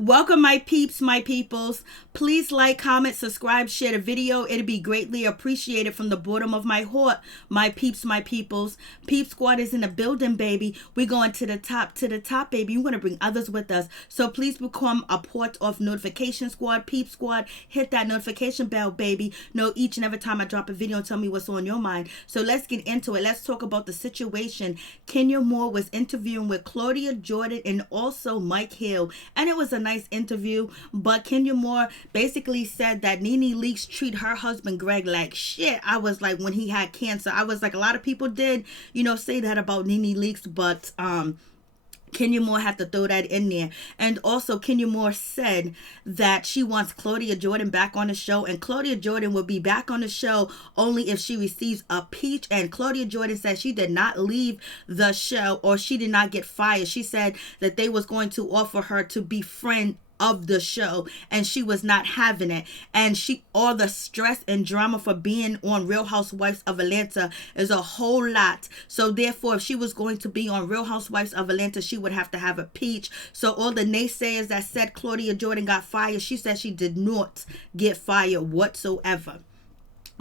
Welcome, my peeps, my peoples. Please like, comment, subscribe, share the video. It'd be greatly appreciated from the bottom of my heart, my peeps, my peoples. Peep Squad is in the building, baby. We're going to the top, baby. We're going to bring others with us. So please become a part of Notification Squad, Peep Squad. Hit that notification bell, baby. Know each and every time I drop a video and tell me what's on your mind. So let's get into it. Let's talk about the situation. Keny Marc was interviewing with Claudia Jordan and also Mike Hill. And it was a nice interview, but Keny Marc basically said that NeNe Leakes treat her husband Gregg like shit. I was like, when he had cancer, I was like, a lot of people did, say that about NeNe Leakes, but Keny Marc had to throw that in there. And also Keny Marc said that she wants Claudia Jordan back on the show, and Claudia Jordan will be back on the show only if she receives a peach. And Claudia Jordan said she did not leave the show, or she did not get fired. She said that they was going to offer her to be friend of the show, and she was not having it. And all the stress and drama for being on Real Housewives of Atlanta is a whole lot. So therefore, if she was going to be on Real Housewives of Atlanta, she would have to have a peach. So all the naysayers that said Claudia Jordan got fired, she said she did not get fired whatsoever.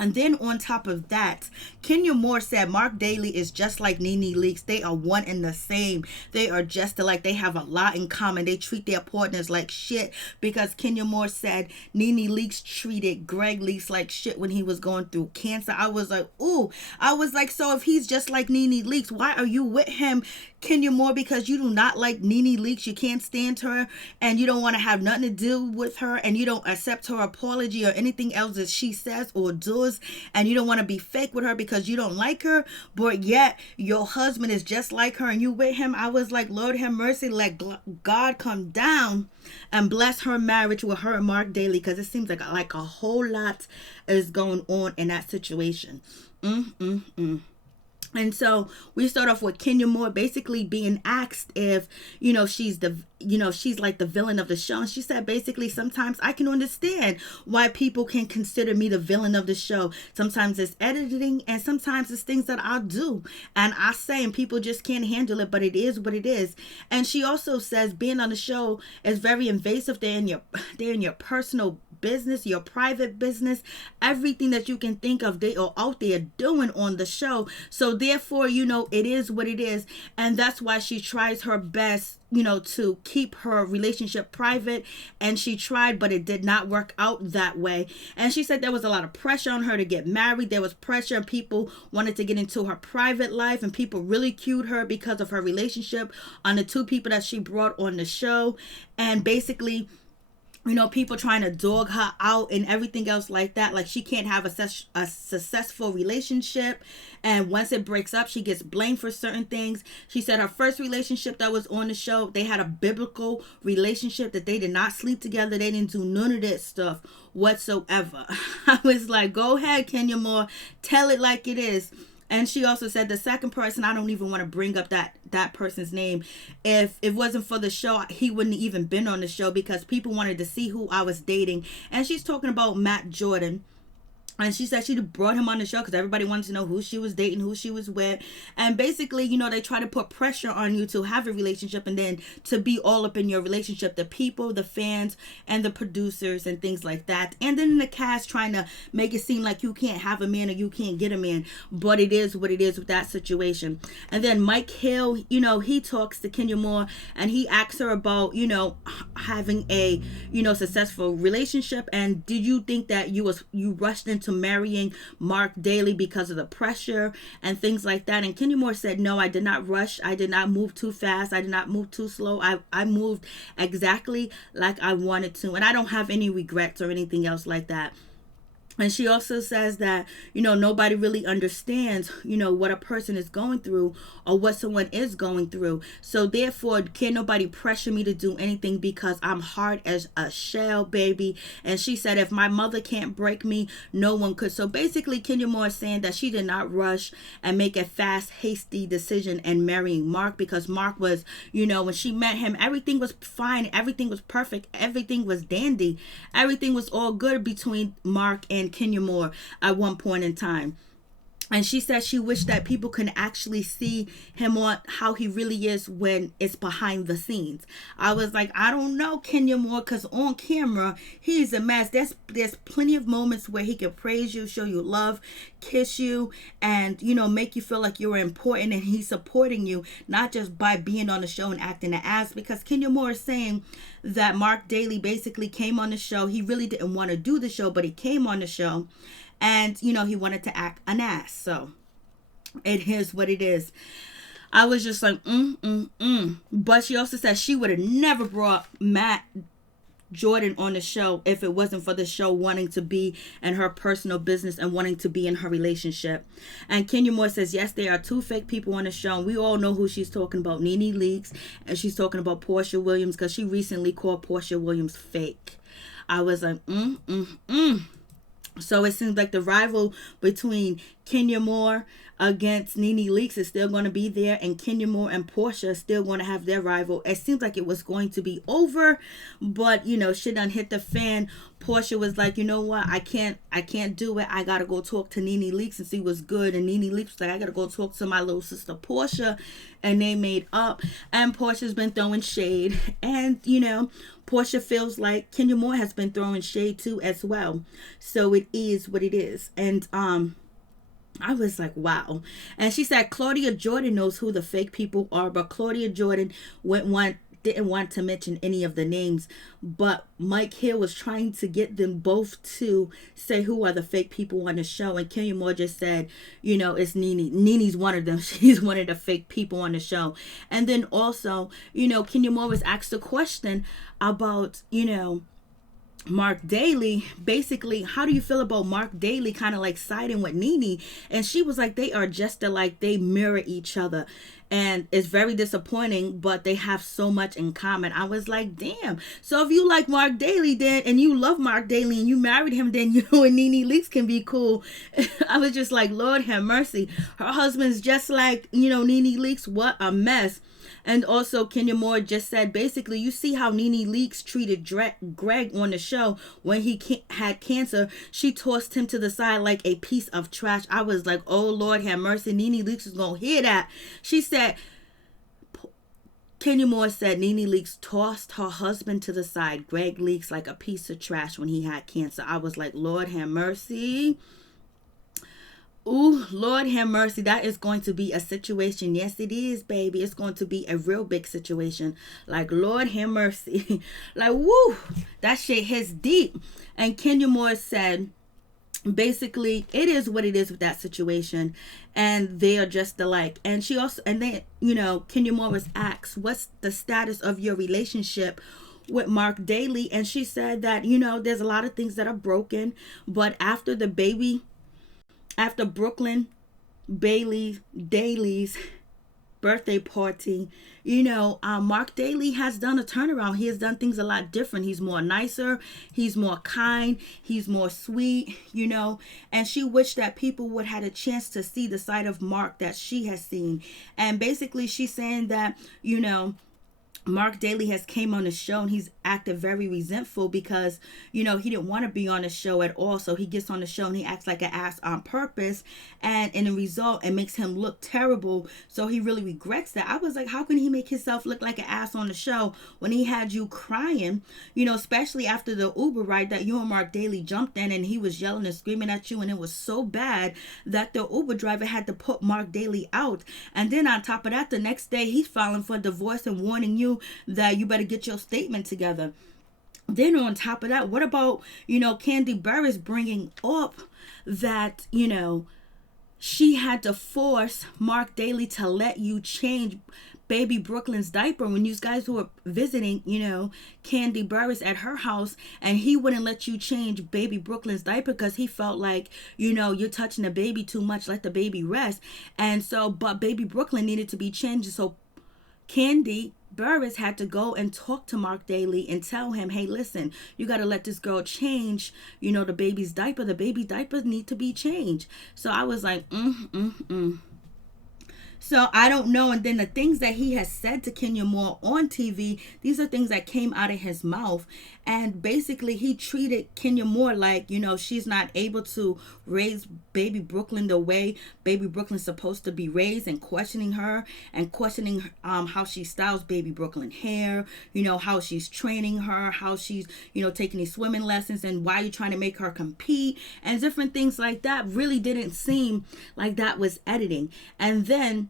And then on top of that, Keny Marc said Marc Daly is just like NeNe Leakes. They are one and the same. They are just alike. They have a lot in common. They treat their partners like shit, because Keny Marc said NeNe Leakes treated Gregg Leakes like shit when he was going through cancer. I was like, ooh. I was like, so if he's just like NeNe Leakes, why are you with him, Keny Marc? Because you do not like NeNe Leakes. You can't stand her, and you don't want to have nothing to do with her, and you don't accept her apology or anything else that she says or does. And you don't want to be fake with her because you don't like her, but yet your husband is just like her and you with him. I was like, Lord have mercy, let God come down and bless her marriage with her and Marc Daly, because it seems like a whole lot is going on in that situation. And so we start off with Keny Marc basically being asked if, she's like the villain of the show. And she said, basically, sometimes I can understand why people can consider me the villain of the show. Sometimes it's editing, and sometimes it's things that I'll do and I say, and people just can't handle it, but it is what it is. And she also says being on the show is very invasive. They're in your personal business, your private business, everything that you can think of, they are out there doing on the show. So therefore, it is what it is. And that's why she tries her best, to keep her relationship private. And she tried, but it did not work out that way. And she said there was a lot of pressure on her to get married. There was pressure, and people wanted to get into her private life, and people ridiculed her because of her relationship on the two people that she brought on the show. And basically, people trying to dog her out and everything else like that. Like, she can't have a successful relationship. And once it breaks up, she gets blamed for certain things. She said her first relationship that was on the show, they had a biblical relationship, that they did not sleep together. They didn't do none of that stuff whatsoever. I was like, go ahead, Keny Marc, tell it like it is. And she also said the second person, I don't even want to bring up that person's name. If it wasn't for the show, he wouldn't even been on the show, because people wanted to see who I was dating. And she's talking about Matt Jordan. And she said she brought him on the show because everybody wanted to know who she was dating, who she was with. And basically, they try to put pressure on you to have a relationship, and then to be all up in your relationship. The people, the fans, and the producers, and things like that. And then the cast trying to make it seem like you can't have a man or you can't get a man. But it is what it is with that situation. And then Mike Hill, he talks to Keny Marc, and he asks her about, having a, successful relationship. And did you think that you rushed into marrying Marc Daly because of the pressure and things like that? And Keny Marc said, no, I did not rush. I did not move too fast. I did not move too slow. I moved exactly like I wanted to. And I don't have any regrets or anything else like that. And she also says that, nobody really understands, what a person is going through or what someone is going through. So therefore, can't nobody pressure me to do anything, because I'm hard as a shell, baby. And she said, if my mother can't break me, no one could. So basically, Keny Marc is saying that she did not rush and make a fast, hasty decision in marrying Marc, because Marc was, when she met him, everything was fine. Everything was perfect. Everything was dandy. Everything was all good between Marc and Keny Marc at one point in time. And she said she wished that people can actually see him on how he really is when it's behind the scenes. I was like, I don't know Keny Marc, because on camera he's a mess. There's plenty of moments where he can praise you, show you love, kiss you, and make you feel like you're important, and he's supporting you, not just by being on the show and acting an ass. Because Keny Marc is saying that Marc Daly basically came on the show. He really didn't want to do the show, but he came on the show. And, he wanted to act an ass. So, it is what it is. I was just like, But she also said she would have never brought Matt Jordan on the show if it wasn't for the show wanting to be in her personal business and wanting to be in her relationship. And Keny Marc says, yes, there are two fake people on the show. And we all know who she's talking about, NeNe Leakes. And she's talking about Porsha Williams, because she recently called Porsha Williams fake. I was like, So it seems like the rival between Keny Marc against NeNe Leakes is still going to be there, and Keny Marc and Porsha are still going to have their rival. It seems like it was going to be over, but shit done hit the fan. Porsha was like, you know what, I can't do it. I gotta go talk to NeNe Leakes and see what's good. And NeNe Leakes was like, I gotta go talk to my little sister Porsha, and they made up. And Porsha's been throwing shade, and Porsha feels like Keny Marc has been throwing shade too as well. So it is what it is. And I was like, wow. And she said Claudia Jordan knows who the fake people are, but Claudia Jordan didn't want to mention any of the names. But Mike Hill was trying to get them both to say who are the fake people on the show. And Keny Marc just said, it's NeNe. NeNe's one of them. She's one of the fake people on the show. And then also, Keny Marc was asked a question about, Marc Daly. Basically, how do you feel about Marc Daly kind of like siding with NeNe? And she was like, they are just alike. They mirror each other. And it's very disappointing, but they have so much in common. I was like, damn. So if you like Marc Daly then, and you love Marc Daly, and you married him, then you and NeNe Leakes can be cool. I was just like, Lord have mercy. Her husband's just like, NeNe Leakes. What a mess. And also, Keny Marc just said, basically, you see how NeNe Leakes treated Gregg on the show when he had cancer. She tossed him to the side like a piece of trash. I was like, oh, Lord have mercy. NeNe Leakes is going to hear that. She said, Keny Marc said NeNe Leakes tossed her husband to the side, Gregg Leakes, like a piece of trash when he had cancer. I was like, Lord have mercy. Ooh, Lord have mercy. That is going to be a situation. Yes, it is, baby. It's going to be a real big situation. Like, Lord have mercy. Like, woo, that shit hits deep. And Keny Marc said, basically, it is what it is with that situation. And they are just alike. And she also, and then, Keny Marc was asked, what's the status of your relationship with Marc Daly? And she said that, there's a lot of things that are broken. But after Brooklyn Daly's birthday party, Marc Daly has done a turnaround. He has done things a lot different. He's more nicer. He's more kind. He's more sweet, and she wished that people would have a chance to see the side of Marc that she has seen. And basically she's saying that, Marc Daly has came on the show and he's acted very resentful because, he didn't want to be on the show at all. So he gets on the show and he acts like an ass on purpose. And in the result, it makes him look terrible. So he really regrets that. I was like, how can he make himself look like an ass on the show when he had you crying, especially after the Uber ride that you and Marc Daly jumped in, and he was yelling and screaming at you. And it was so bad that the Uber driver had to put Marc Daly out. And then on top of that, the next day he's filing for divorce and warning you that you better get your statement together. Then on top of that, what about, Kandi Burruss bringing up that, she had to force Marc Daly to let you change baby Brooklyn's diaper when you guys were visiting, Kandi Burruss at her house, and he wouldn't let you change baby Brooklyn's diaper because he felt like, you're touching the baby too much, let the baby rest. And so, but baby Brooklyn needed to be changed. So Kandi Burruss had to go and talk to Marc Daly and tell him, hey, listen, you got to let this girl change, the baby's diaper. The baby diapers need to be changed. So I was like, So I don't know. And then the things that he has said to Keny Marc on TV, these are things that came out of his mouth. And basically, he treated Keny Marc like, she's not able to raise baby Brooklyn the way baby Brooklyn's supposed to be raised, and questioning her and questioning how she styles baby Brooklyn hair, how she's training her, how she's, taking these swimming lessons, and why you're trying to make her compete, and different things like that. Really didn't seem like that was editing. And then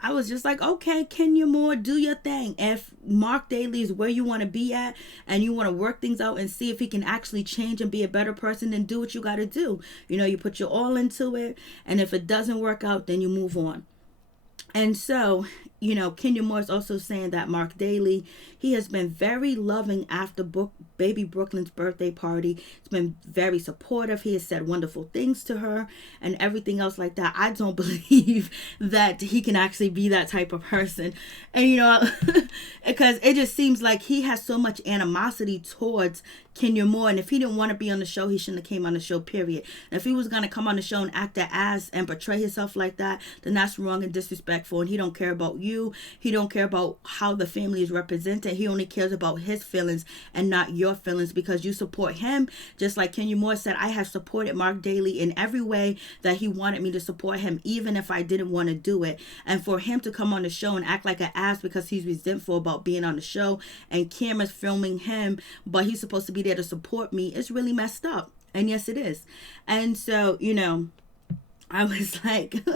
I was just like, okay, Keny Marc, do your thing. If Marc Daly is where you want to be at and you want to work things out and see if he can actually change and be a better person, then do what you got to do. You put your all into it. And if it doesn't work out, then you move on. And so, Keny Marc is also saying that Marc Daly, he has been very loving after baby Brooklyn's birthday party. He's been very supportive. He has said wonderful things to her and everything else like that. I don't believe that he can actually be that type of person. And, because it just seems like he has so much animosity towards Keny Marc. And if he didn't want to be on the show, he shouldn't have came on the show, period. And if he was going to come on the show and act that ass and portray himself like that, then that's wrong and disrespectful. And he don't care about you. He don't care about how the family is represented. He only cares about his feelings and not your feelings, because you support him. Just like Keny Marc said, I have supported Marc Daly in every way that he wanted me to support him, even if I didn't want to do it. And for him to come on the show and act like an ass because he's resentful about being on the show and cameras filming him, but he's supposed to be there to support me, it's really messed up. And yes, it is. And so, I was like,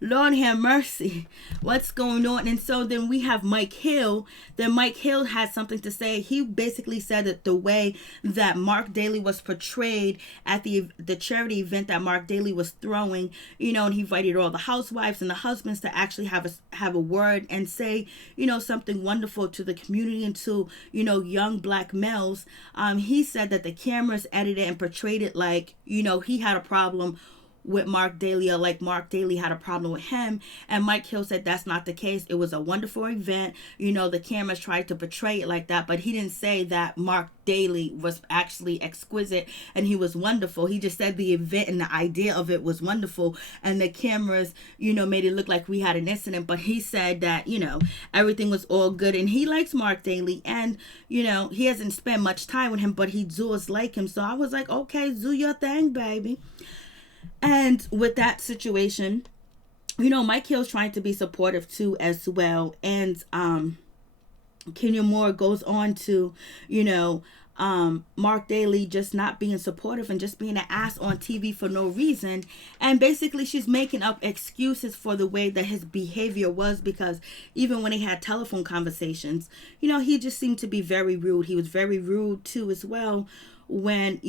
Lord have mercy, what's going on? And so then we have Mike Hill. Then Mike Hill had something to say. He basically said that the way that Marc Daly was portrayed at the charity event that Marc Daly was throwing, and he invited all the housewives and the husbands to actually have a word and say, something wonderful to the community and to, young black males. He said that the cameras edited and portrayed it like, he had a problem with Marc Daly, or like Marc Daly had a problem with him. And Mike Hill said that's not the case. It was a wonderful event. The cameras tried to portray it like that, but he didn't say that Marc Daly was actually exquisite and he was wonderful. He just said the event and the idea of it was wonderful, and the cameras, made it look like we had an incident. But he said that, everything was all good, and he likes Marc Daly, and, he hasn't spent much time with him, but he does like him. So I was like, okay, do your thing, baby. And with that situation, Mike Hill's trying to be supportive too as well. And Keny Marc goes on to, Marc Daly just not being supportive and just being an ass on TV for no reason. And basically she's making up excuses for the way that his behavior was, because even when they had telephone conversations, he just seemed to be very rude. He was very rude too as well when,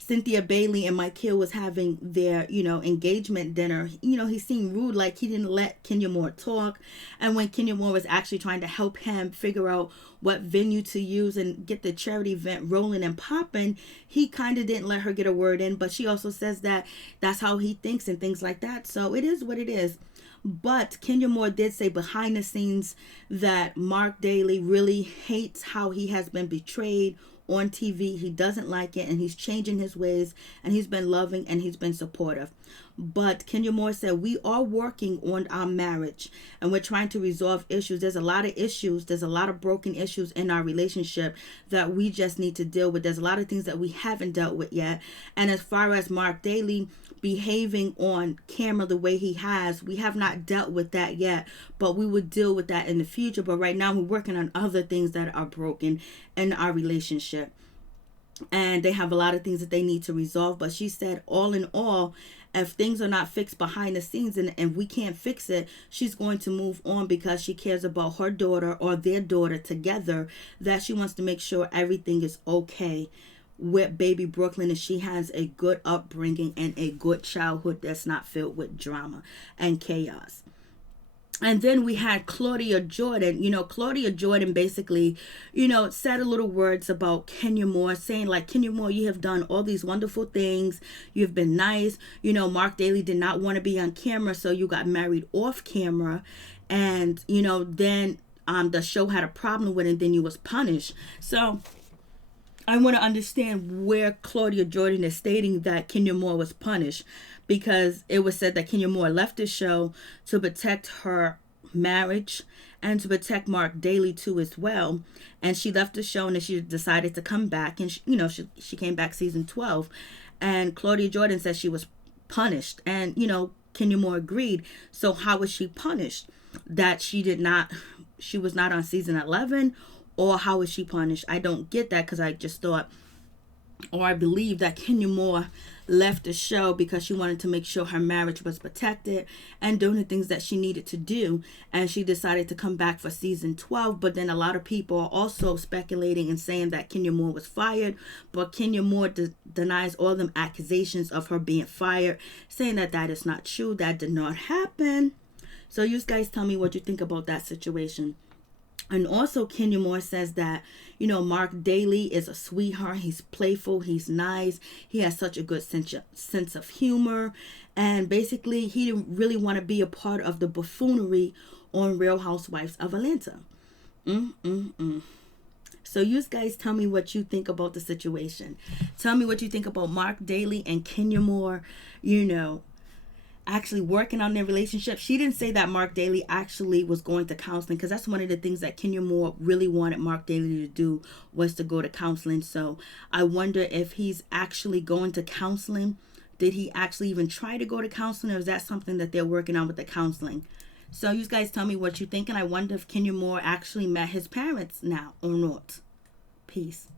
Cynthia Bailey and Mike Hill was having their, engagement dinner. He seemed rude, like he didn't let Keny Marc talk. And when Keny Marc was actually trying to help him figure out what venue to use and get the charity event rolling and popping, he kind of didn't let her get a word in. But she also says that that's how he thinks and things like that. So it is what it is. But Keny Marc did say behind the scenes that Marc Daly really hates how he has been betrayed on TV. He doesn't like it, and he's changing his ways, and he's been loving and he's been supportive. But Keny Marc said, we are working on our marriage and we're trying to resolve issues. There's a lot of issues. There's a lot of broken issues in our relationship that we just need to deal with. There's a lot of things that we haven't dealt with yet. And as far as Marc Daly behaving on camera the way he has, we have not dealt with that yet, but we would deal with that in the future. But right now we're working on other things that are broken in our relationship, and they have a lot of things that they need to resolve. But she said, all in all, if things are not fixed behind the scenes and we can't fix it, she's going to move on because she cares about her daughter or their daughter together, that she wants to make sure everything is okay with baby Brooklyn, and she has a good upbringing and a good childhood that's not filled with drama and chaos. And then we had Claudia Jordan. Claudia Jordan basically, said a little words about Keny Marc, saying like, Keny Marc, you have done all these wonderful things. You've been nice. Marc Daly did not want to be on camera, so you got married off camera. And, then the show had a problem with it, and then you was punished. So I want to understand where Claudia Jordan is stating that Kenya Moore was punished, because it was said that Kenya Moore left the show to protect her marriage and to protect Marc Daly too as well. And she left the show and then she decided to come back, and she came back season 12, and Claudia Jordan said she was punished, and Kenya Moore agreed. So how was she punished? That she was not on season 11, or how was she punished? I don't get that, because I just thought, or I believe that Kenya Moore left the show because she wanted to make sure her marriage was protected and doing the things that she needed to do, and she decided to come back for season 12. But then a lot of people are also speculating and saying that Kenya Moore was fired, but Kenya Moore denies all them accusations of her being fired, saying that that is not true, that did not happen. So you guys tell me what you think about that situation. And also Kenya Moore says that, Marc Daly is a sweetheart. He's playful. He's nice. He has such a good sense of humor. And basically, he didn't really want to be a part of the buffoonery on Real Housewives of Atlanta. So you guys tell me what you think about the situation. Tell me what you think about Marc Daly and Kenya Moore, actually working on their relationship. She didn't say that Marc Daly actually was going to counseling, because that's one of the things that Kenya Moore really wanted Marc Daly to do, was to go to counseling. So I wonder if he's actually going to counseling. Did he actually even try to go to counseling, or is that something that they're working on with the counseling? So you guys tell me what you think, and I wonder if Kenya Moore actually met his parents now or not. Peace.